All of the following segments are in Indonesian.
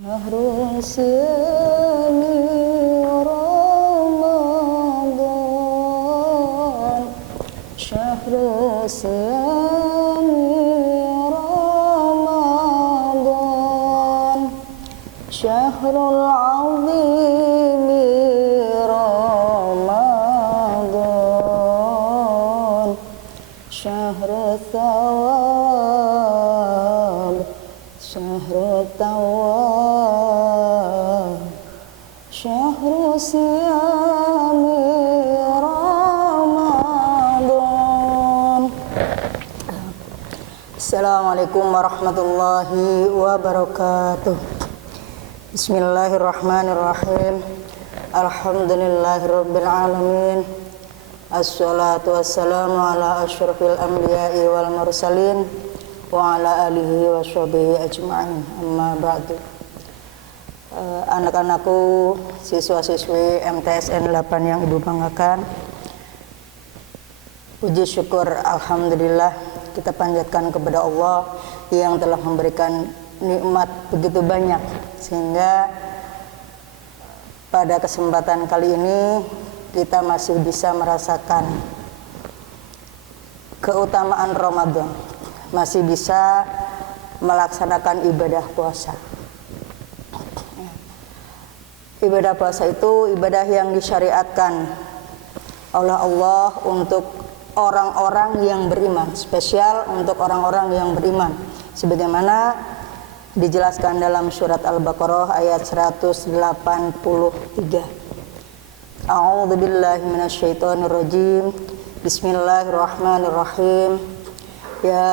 Syahrul siyami Ramadan, syahrul siyami Ramadan, syahrul azimi Ramadan, syahrul thawab, syahrul tawab, syahrul siyami Ramadan. Assalamualaikum warahmatullahi wabarakatuh. Bismillahirrahmanirrahim. Alhamdulillahirabbil alamin. Assalatu wassalamu ala asyrafil anbiya'i wal mursalin wa ala alihi wa sahbihi ajma'in. Amma ba'du. Anak-anakku, siswa-siswi MTSN 8 yang Ibu banggakan, puji syukur alhamdulillah kita panjatkan kepada Allah yang telah memberikan nikmat begitu banyak, sehingga pada kesempatan kali ini kita masih bisa merasakan keutamaan Ramadan, masih bisa melaksanakan ibadah puasa. Ibadah puasa itu ibadah yang disyariatkan oleh Allah untuk orang-orang yang beriman, spesial untuk orang-orang yang beriman, sebagaimana dijelaskan dalam surat Al-Baqarah ayat 183. A'udzu billahi minasyaitonir rajim. Bismillahirrahmanirrahim. Ya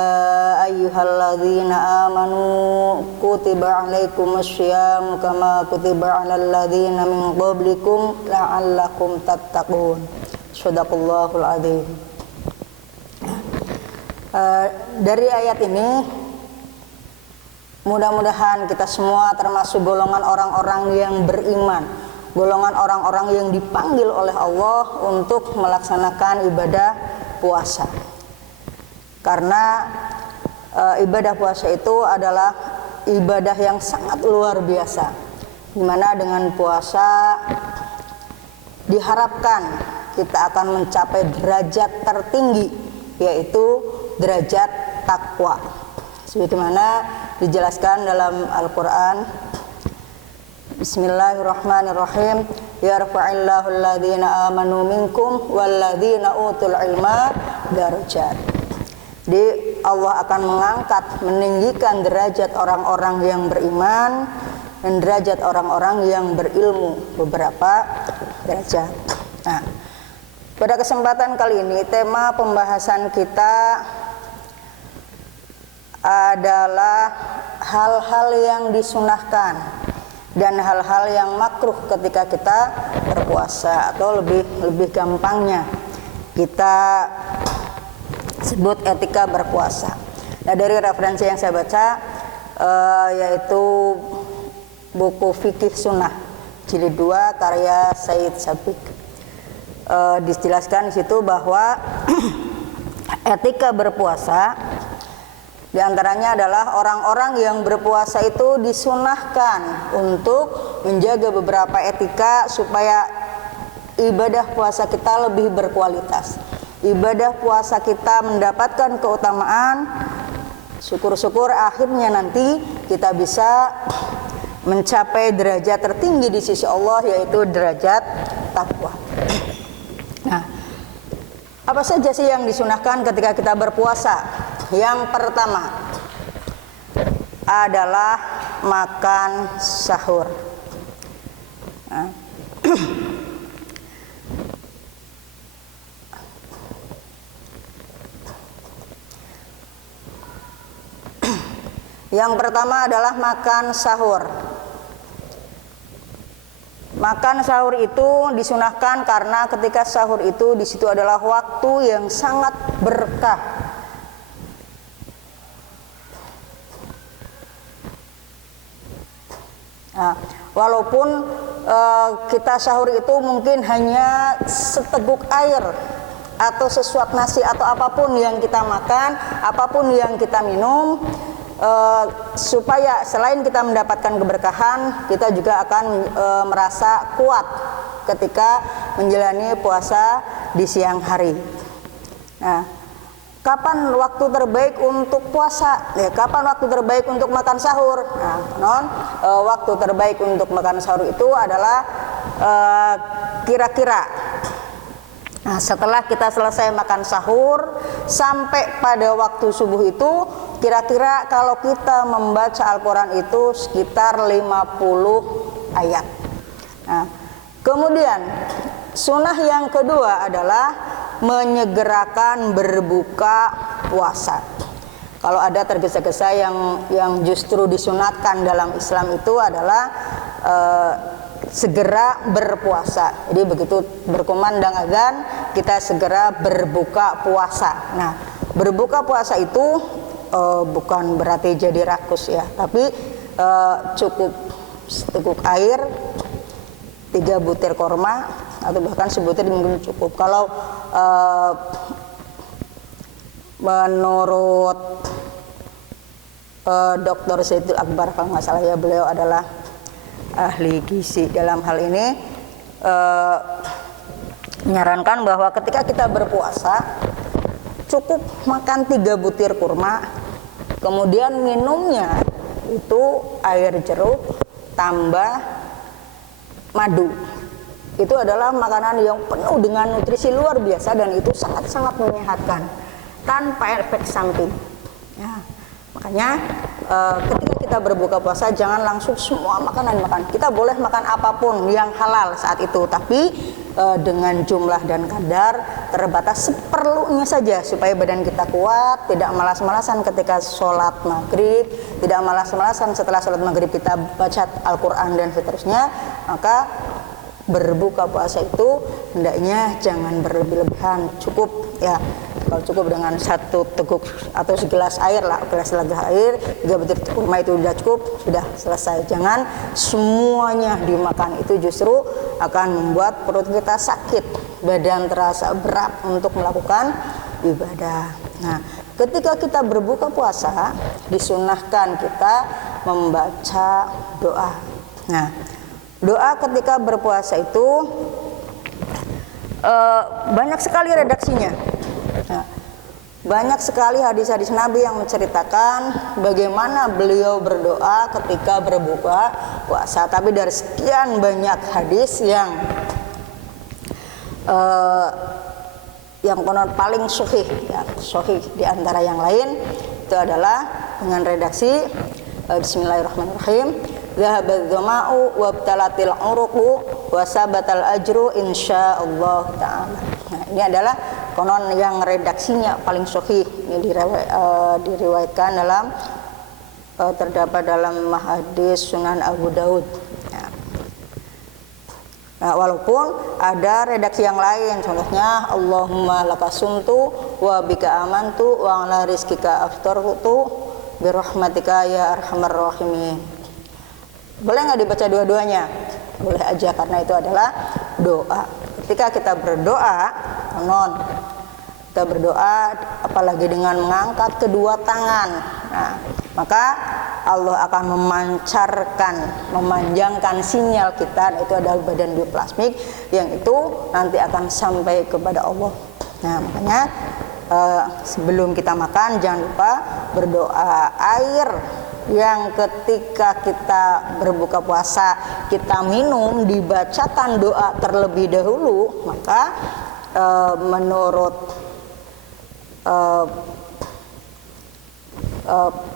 ayyuhalladzina amanu kutiba alaikumusyamu kama kutiba alal ladzina min qablikum la'allakum tattaqun. Shadaqallahul adzim. Dari ayat ini mudah-mudahan kita semua termasuk golongan orang-orang yang beriman, golongan orang-orang yang dipanggil oleh Allah untuk melaksanakan ibadah puasa. Karena ibadah puasa itu adalah ibadah yang sangat luar biasa, dimana dengan puasa diharapkan kita akan mencapai derajat tertinggi, yaitu derajat takwa, sebagaimana dijelaskan dalam Al-Quran. Bismillahirrahmanirrahim. Yarfa'illahu alladhina amanu minkum walladhina utul ilma darajat. Jadi Allah akan mengangkat, meninggikan derajat orang-orang yang beriman dan derajat orang-orang yang berilmu, beberapa derajat. Nah, pada kesempatan kali ini tema pembahasan kita adalah hal-hal yang disunahkan dan hal-hal yang makruh ketika kita berpuasa, atau lebih gampangnya kita sebut etika berpuasa. Nah, dari referensi yang saya baca yaitu buku Fikih Sunnah jilid 2 karya Said Sabiq. Dijelaskan di situ bahwa etika berpuasa diantaranya adalah orang-orang yang berpuasa itu disunahkan untuk menjaga beberapa etika supaya ibadah puasa kita lebih berkualitas, ibadah puasa kita mendapatkan keutamaan. Syukur-syukur akhirnya nanti kita bisa mencapai derajat tertinggi di sisi Allah, yaitu derajat takwa. Nah, apa saja sih yang disunahkan ketika kita berpuasa? Yang pertama adalah makan sahur. Nah, yang pertama adalah makan sahur. Makan sahur itu disunahkan karena ketika sahur itu di situ adalah waktu yang sangat berkah. Nah, walaupun kita sahur itu mungkin hanya seteguk air atau sesuap nasi atau apapun yang kita makan, apapun yang kita minum, supaya selain kita mendapatkan keberkahan, kita juga akan merasa kuat ketika menjalani puasa di siang hari. Nah, kapan waktu terbaik untuk puasa? Ya, kapan waktu terbaik untuk makan sahur? Nah, waktu terbaik untuk makan sahur itu adalah kira-kira setelah kita selesai makan sahur sampai pada waktu subuh itu, kira-kira kalau kita membaca Al-Quran itu sekitar 50 ayat. Nah, kemudian sunnah yang kedua adalah menyegerakan berbuka puasa. Kalau ada tergesa-gesa yang justru disunatkan dalam Islam itu adalah segera berpuasa. Jadi begitu berkumandang azan, kita segera berbuka puasa. Nah, berbuka puasa itu bukan berarti jadi rakus ya, tapi cukup seteguk air, 3 butir korma, atau bahkan sebutir mungkin cukup. Kalau menurut Dr. Zaidul Akbar, kalau nggak salah ya, beliau adalah ahli gizi dalam hal ini, menyarankan bahwa ketika kita berpuasa cukup makan 3 butir kurma, kemudian minumnya itu air jeruk tambah madu. Itu adalah makanan yang penuh dengan nutrisi luar biasa dan itu sangat-sangat menyehatkan tanpa efek samping ya. Makanya ketika kita berbuka puasa jangan langsung semua makanan makan. Kita boleh makan apapun yang halal saat itu, tapi dengan jumlah dan kadar terbatas, seperlunya saja supaya badan kita kuat, tidak malas-malasan ketika sholat maghrib, tidak malas-malasan setelah sholat maghrib kita baca Al-Quran dan seterusnya. Maka berbuka puasa itu hendaknya jangan berlebih-lebihan, cukup ya, kalau cukup dengan 1 teguk atau segelas air lah, gelas lagah air, 3 butir kurma itu sudah cukup, sudah selesai. Jangan semuanya dimakan, itu justru akan membuat perut kita sakit, badan terasa berat untuk melakukan ibadah. Nah, ketika kita berbuka puasa disunahkan kita membaca doa. Nah, doa ketika berpuasa itu banyak sekali redaksinya. Nah, banyak sekali hadis-hadis Nabi yang menceritakan bagaimana beliau berdoa ketika berbuka puasa. Tapi dari sekian banyak hadis yang konon paling sahih ya, sahih di antara yang lain itu adalah dengan redaksi Bismillahirrahmanirrahim. Zahabadz dhama'u wabtalatil uruqu wa sabatal ajru insyaallah ta'ala. Nah, ini adalah konon yang redaksinya paling sahih. Ini diriwayatkan dalam terdapat dalam hadis Sunan Abu Daud. Nah, walaupun ada redaksi yang lain, contohnya Allahumma lakasumtu wa bika amantu wa ala rizkika aftartu birahmatika ya arhamar rahimin. Boleh nggak dibaca dua-duanya? Boleh aja, karena itu adalah doa. Ketika kita berdoa, kita berdoa apalagi dengan mengangkat kedua tangan, nah, maka Allah akan memanjangkan sinyal kita, itu adalah badan bioplasmik yang itu nanti akan sampai kepada Allah. Nah, makanya sebelum kita makan jangan lupa berdoa. Air yang ketika kita berbuka puasa kita minum dibacakan doa terlebih dahulu, maka menurut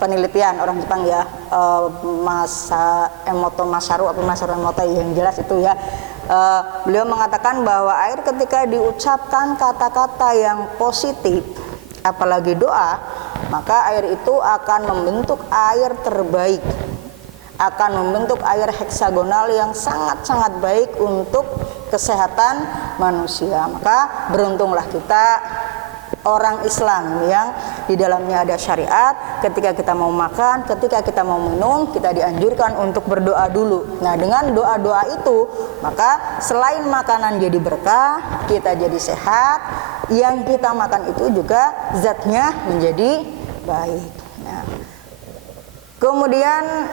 penelitian orang Jepang ya, Masaru Emoto yang jelas itu ya, beliau mengatakan bahwa air ketika diucapkan kata-kata yang positif apalagi doa, maka air itu akan membentuk air terbaik, akan membentuk air heksagonal yang sangat-sangat baik untuk kesehatan manusia. Maka beruntunglah kita orang Islam yang di dalamnya ada syariat. Ketika kita mau makan, ketika kita mau minum, kita dianjurkan untuk berdoa dulu. Nah, dengan doa-doa itu, maka selain makanan jadi berkah, kita jadi sehat, yang kita makan itu juga zatnya menjadi baik. Nah, Kemudian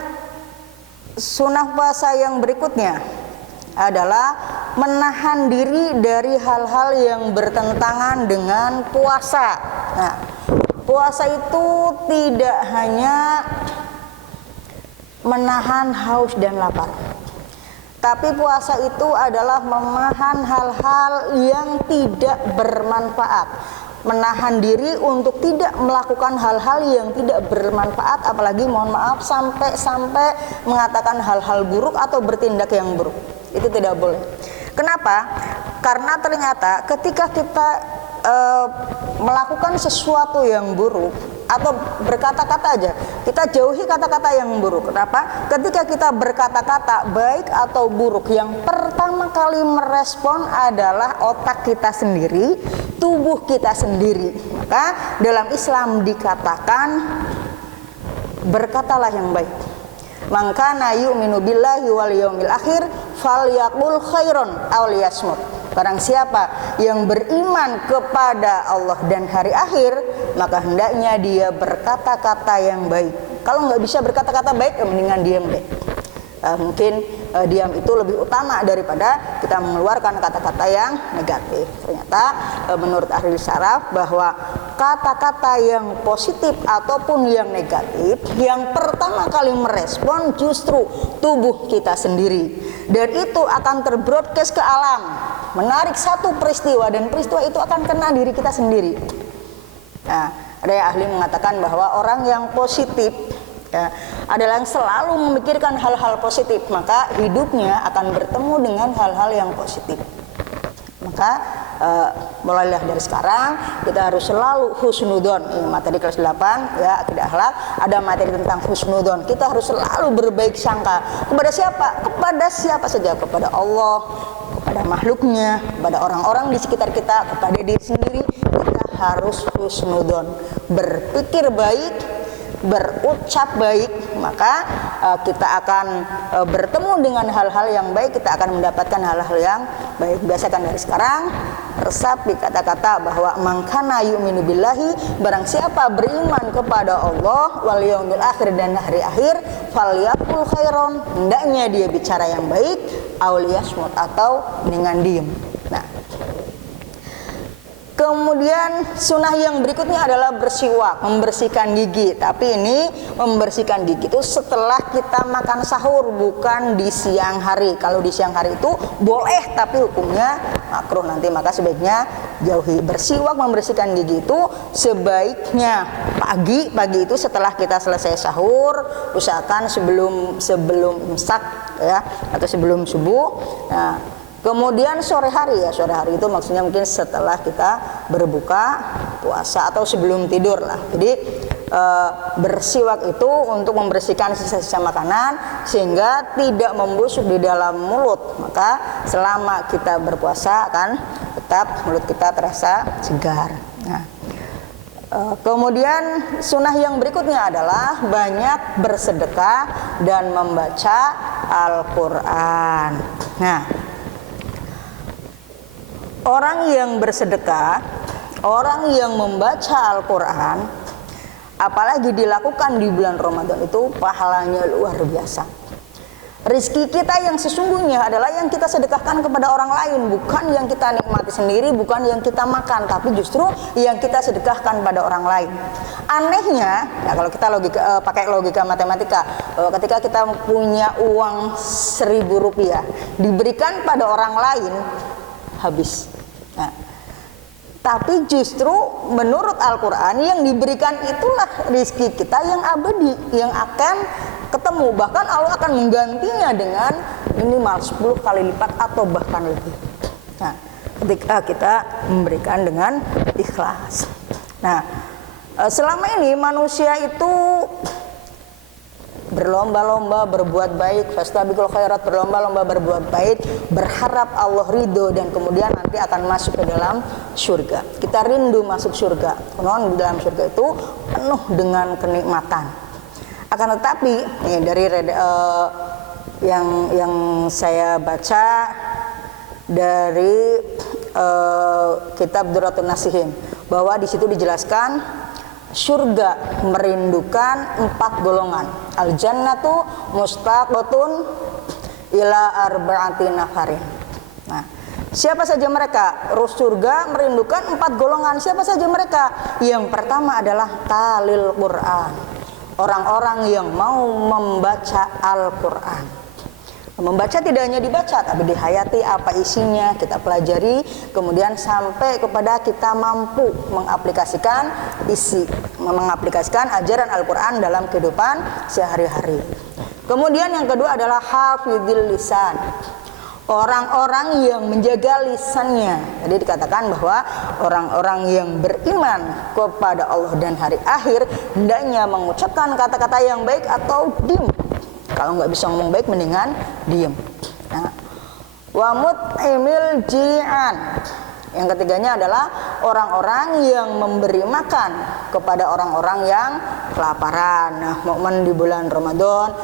sunnah puasa yang berikutnya adalah menahan diri dari hal-hal yang bertentangan dengan puasa. Nah, puasa itu tidak hanya menahan haus dan lapar, tapi puasa itu adalah menahan hal-hal yang tidak bermanfaat, menahan diri untuk tidak melakukan hal-hal yang tidak bermanfaat, apalagi mohon maaf sampai mengatakan hal-hal buruk atau bertindak yang buruk. Itu tidak boleh. Kenapa? Karena ternyata ketika kita melakukan sesuatu yang buruk atau berkata-kata aja, kita jauhi kata-kata yang buruk. Kenapa? Ketika kita berkata-kata baik atau buruk, yang pertama kali merespon adalah otak kita sendiri, tubuh kita sendiri. Maka dalam Islam dikatakan berkatalah yang baik. Man kana yu'minu billahi wal yaumil akhir falyaqul khairon aw liyasmut. Barang siapa yang beriman kepada Allah dan hari akhir, maka hendaknya dia berkata-kata yang baik. Kalau nggak bisa berkata-kata baik, mendingan diam deh. Mungkin diam itu lebih utama daripada kita mengeluarkan kata-kata yang negatif. Ternyata menurut ahli syaraf bahwa kata-kata yang positif ataupun yang negatif, yang pertama kali merespon justru tubuh kita sendiri, dan itu akan terbroadcast ke alam, menarik satu peristiwa, dan peristiwa itu akan kena diri kita sendiri. Nah, ada yang ahli mengatakan bahwa orang yang positif ya, adalah yang selalu memikirkan hal-hal positif, maka hidupnya akan bertemu dengan hal-hal yang positif. Maka mulailah dari sekarang kita harus selalu husnudon. Ini materi kelas 8 ya, akidah akhlak, ada materi tentang husnudon. Kita harus selalu berbaik sangka kepada siapa? Kepada siapa saja, kepada Allah, kepada makhluknya, kepada orang-orang di sekitar kita, kepada diri sendiri. Kita harus husnudon, berpikir baik, berucap baik, maka kita akan bertemu dengan hal-hal yang baik, kita akan mendapatkan hal-hal yang baik. Biasakan dari sekarang resapi kata-kata bahwa man kana yu'minu billahi, barang siapa beriman kepada Allah wal yaumil akhir dan hari akhir, falyaqul khairon, hendaknya dia bicara yang baik, aw liyasmut, atau dengan diam. Nah, kemudian sunnah yang berikutnya adalah bersiwak, membersihkan gigi. Tapi ini membersihkan gigi itu setelah kita makan sahur, bukan di siang hari. Kalau di siang hari itu boleh, tapi hukumnya makruh nanti, maka sebaiknya jauhi. Bersiwak, membersihkan gigi itu sebaiknya pagi itu setelah kita selesai sahur, usahakan sebelum imsak ya, atau sebelum subuh. Nah, kemudian sore hari ya, sore hari itu maksudnya mungkin setelah kita berbuka puasa atau sebelum tidur lah. Jadi bersiwak itu untuk membersihkan sisa-sisa makanan sehingga tidak membusuk di dalam mulut. Maka selama kita berpuasa kan tetap mulut kita terasa segar. Nah, kemudian sunnah yang berikutnya adalah banyak bersedekah dan membaca Al-Quran. Nah, orang yang bersedekah, orang yang membaca Al-Quran, apalagi dilakukan di bulan Ramadan, itu pahalanya luar biasa. Rizki kita yang sesungguhnya adalah yang kita sedekahkan kepada orang lain, bukan yang kita nikmati sendiri, bukan yang kita makan, tapi justru yang kita sedekahkan pada orang lain. Anehnya, ya kalau kita pakai logika matematika, bahwa ketika kita punya uang 1.000 rupiah, diberikan pada orang lain, habis. Nah, tapi justru menurut Al-Quran yang diberikan itulah rizki kita yang abadi, yang akan ketemu. Bahkan Allah akan menggantinya dengan minimal 10 kali lipat atau bahkan lebih. Nah, ketika kita memberikan dengan ikhlas. Nah, selama ini manusia itu berlomba-lomba berbuat baik, fastabiqul khairat, berlomba-lomba berbuat baik, berharap Allah ridho dan kemudian nanti akan masuk ke dalam surga. Kita rindu masuk surga, karena di dalam surga itu penuh dengan kenikmatan. Akan tetapi nih, dari yang saya baca dari kitab Durratun Nasihin, bahwa di situ dijelaskan surga merindukan 4 golongan. Al jannatu mustaqotun ila arba'ati nafarin. Nah, siapa saja mereka? Surga merindukan 4 golongan. Siapa saja mereka? Yang pertama adalah talil Quran, orang-orang yang mau membaca Al-Quran. Membaca tidak hanya dibaca, tapi dihayati apa isinya, kita pelajari, kemudian sampai kepada kita mampu mengaplikasikan mengaplikasikan ajaran Al-Quran dalam kehidupan sehari-hari. Kemudian yang kedua adalah hafidhil lisan, orang-orang yang menjaga lisannya. Jadi dikatakan bahwa orang-orang yang beriman kepada Allah dan hari akhir hendaknya mengucapkan kata-kata yang baik atau diem. Kalau nggak bisa ngomong baik, mendingan diem. Nah, wa mut'imil ji'an. Yang ketiganya adalah orang-orang yang memberi makan kepada orang-orang yang kelaparan. Nah, momen di bulan Ramadan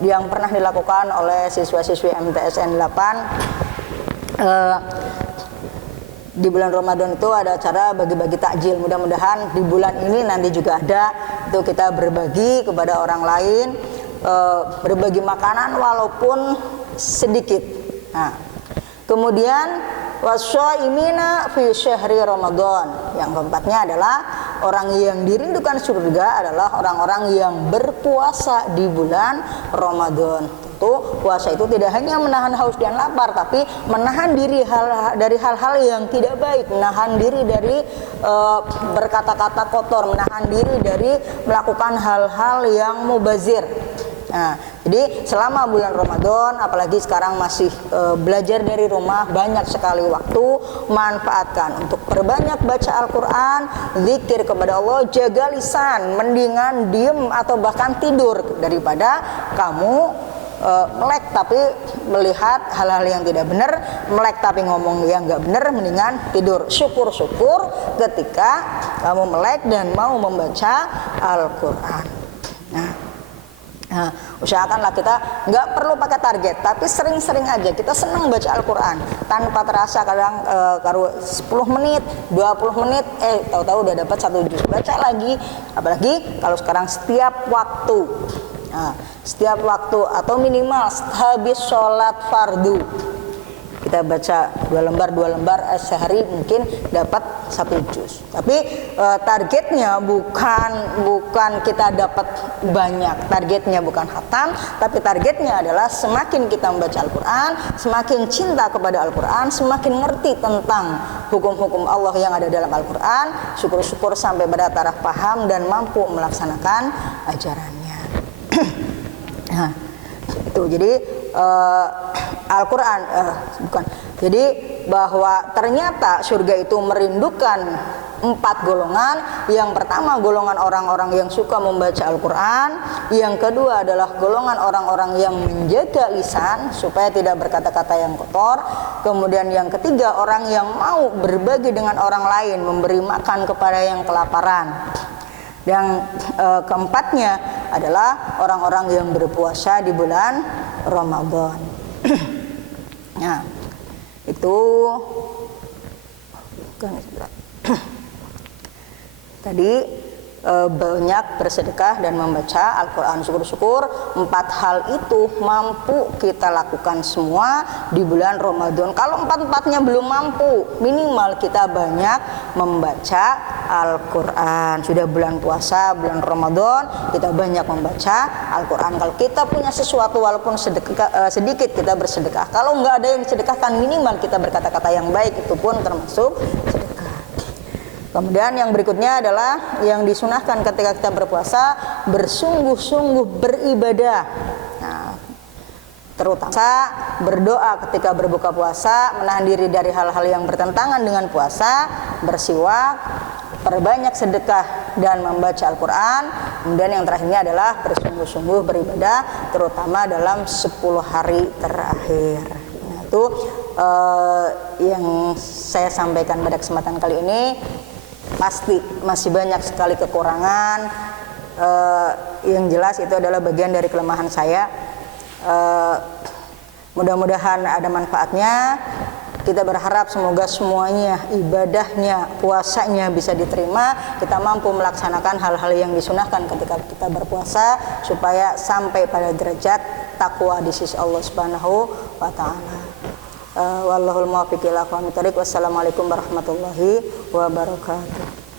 yang pernah dilakukan oleh siswa-siswi MTSN 8 di bulan Ramadan itu ada acara bagi-bagi takjil. Mudah-mudahan di bulan ini nanti juga ada, itu kita berbagi kepada orang lain, berbagi makanan walaupun sedikit. Nah, kemudian wasyaimina fi syahri Ramadan. Yang keempatnya adalah orang yang dirindukan surga adalah orang-orang yang berpuasa di bulan Ramadan. Tentu puasa itu tidak hanya menahan haus dan lapar, tapi menahan diri dari hal-hal yang tidak baik, menahan diri dari berkata-kata kotor, menahan diri dari melakukan hal-hal yang mubazir. Nah, jadi selama bulan Ramadan, apalagi sekarang masih belajar dari rumah, banyak sekali waktu, manfaatkan untuk perbanyak baca Al-Quran, zikir kepada Allah, jaga lisan, mendingan diem atau bahkan tidur daripada kamu melek tapi melihat hal-hal yang tidak benar, melek tapi ngomong yang nggak benar, mendingan tidur. Syukur-syukur ketika kamu melek dan mau membaca Al-Quran. Nah, usahakanlah kita nggak perlu pakai target, tapi sering-sering aja kita senang baca Al-Quran tanpa terasa. Kadang 10 menit, 20 menit, tahu-tahu udah dapat 1 juz, baca lagi. Apalagi kalau sekarang setiap waktu, setiap waktu atau minimal habis sholat fardu kita baca 2 lembar sehari, mungkin dapat 1 juz. Tapi targetnya bukan kita dapat banyak, targetnya bukan khatam, tapi targetnya adalah semakin kita membaca Al-Quran, semakin cinta kepada Al-Quran, semakin ngerti tentang hukum-hukum Allah yang ada dalam Al-Quran, syukur-syukur sampai pada taraf paham dan mampu melaksanakan ajarannya. Nah, itu jadi Al-Quran jadi bahwa ternyata surga itu merindukan 4 golongan. Yang pertama golongan orang-orang yang suka membaca Al-Quran, yang kedua adalah golongan orang-orang yang menjaga lisan supaya tidak berkata-kata yang kotor, kemudian yang ketiga orang yang mau berbagi dengan orang lain, memberi makan kepada yang kelaparan. Yang keempatnya adalah orang-orang yang berpuasa di bulan Ramadan. Nah, itu tadi banyak bersedekah dan membaca Al-Quran. Syukur-syukur 4 hal itu mampu kita lakukan semua di bulan Ramadan. Kalau 4-4-nya belum mampu, minimal kita banyak membaca Al-Quran. Sudah bulan puasa, bulan Ramadan, kita banyak membaca Al-Quran. Kalau kita punya sesuatu walaupun sedikit, kita bersedekah. Kalau nggak ada yang disedekahkan, minimal kita berkata-kata yang baik, itu pun termasuk sedekah. Kemudian yang berikutnya adalah yang disunahkan ketika kita berpuasa, bersungguh-sungguh beribadah. Nah, terutama berdoa ketika berbuka puasa, menahan diri dari hal-hal yang bertentangan dengan puasa, bersiwak, perbanyak sedekah dan membaca Al-Quran. Kemudian yang terakhirnya adalah bersungguh-sungguh beribadah, terutama dalam 10 hari terakhir. Nah, itu yang saya sampaikan pada kesempatan kali ini. Pasti masih banyak sekali kekurangan, yang jelas itu adalah bagian dari kelemahan saya. Mudah-mudahan ada manfaatnya. Kita berharap semoga semuanya, ibadahnya, puasanya bisa diterima. Kita mampu melaksanakan hal-hal yang disunahkan ketika kita berpuasa, supaya sampai pada derajat takwa di sisi Allah Subhanahu wa taala. Wallahul muwaffiq ila aqwamit thoriq. Wassalamualaikum warahmatullahi wabarakatuh.